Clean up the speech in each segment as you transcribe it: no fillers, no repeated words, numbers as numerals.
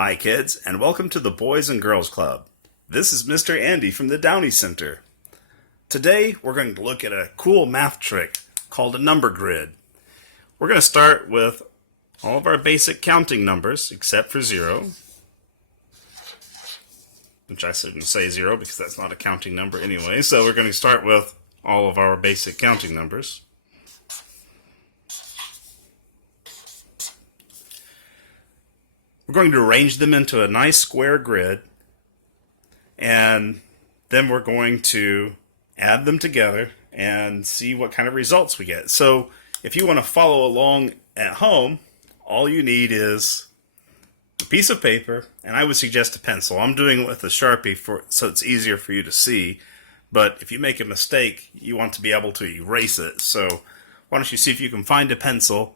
Hi kids, and welcome to the Boys and Girls Club. This is Mr. Andy from the Downey Center. Today we're going to look at a cool math trick called a number grid. We're going to start with all of our basic counting numbers except for 0, which I shouldn't say 0 because that's not a counting number anyway. So we're going to start with all of our basic counting numbers. We're going to arrange them into a nice square grid, and then we're going to add them together and see what kind of results we get. So if you want to follow along at home, all you need is a piece of paper, and I would suggest a pencil. I'm doing it with a Sharpie so it's easier for you to see, but if you make a mistake, you want to be able to erase it. So why don't you see if you can find a pencil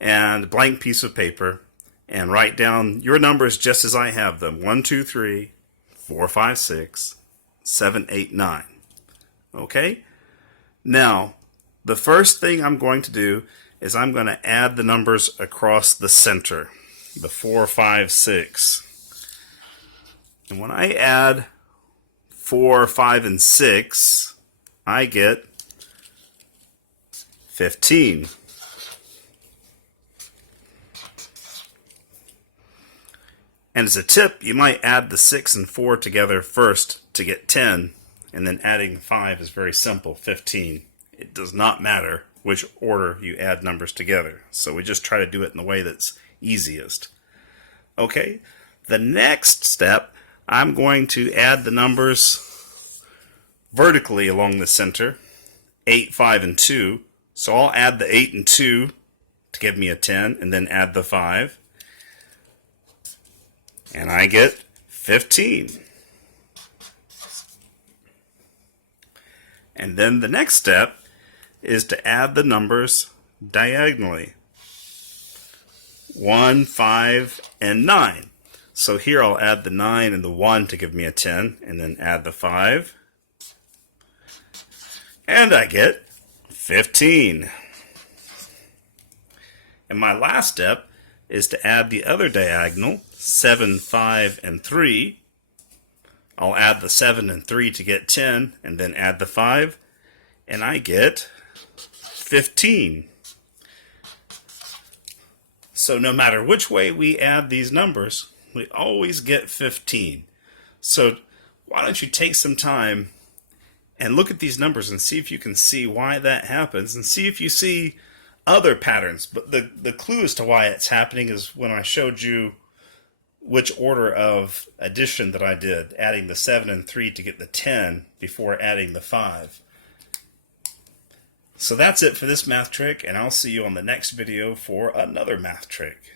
and a blank piece of paper, and write down your numbers just as I have them. 1, 2, 3, 4, 5, 6, 7, 8, 9. Okay? Now, the first thing I'm going to do is I'm going to add the numbers across the center. The 4, 5, 6. And when I add 4, 5, and 6, I get 15. And as a tip, you might add the 6 and 4 together first to get 10, and then adding 5 is very simple, 15. It does not matter which order you add numbers together, so we just try to do it in the way that's easiest. Okay, the next step, I'm going to add the numbers vertically along the center, 8, 5, and 2. So I'll add the 8 and 2 to give me a 10, and then add the 5. And I get 15. And then the next step is to add the numbers diagonally. 1, 5, and 9. So here I'll add the 9 and the 1 to give me a 10, and then add the 5. And I get 15. And my last step is to add the other diagonal, 7, 5, and 3. I'll add the 7 and 3 to get 10, and then add the 5, and I get 15. So no matter which way we add these numbers, we always get 15. So why don't you take some time and look at these numbers and see if you can see why that happens, and see if you see other patterns. But the clue as to why it's happening is when I showed you which order of addition that I did, adding the 7 and 3 to get the 10 before adding the 5. So that's it for this math trick, and I'll see you on the next video for another math trick.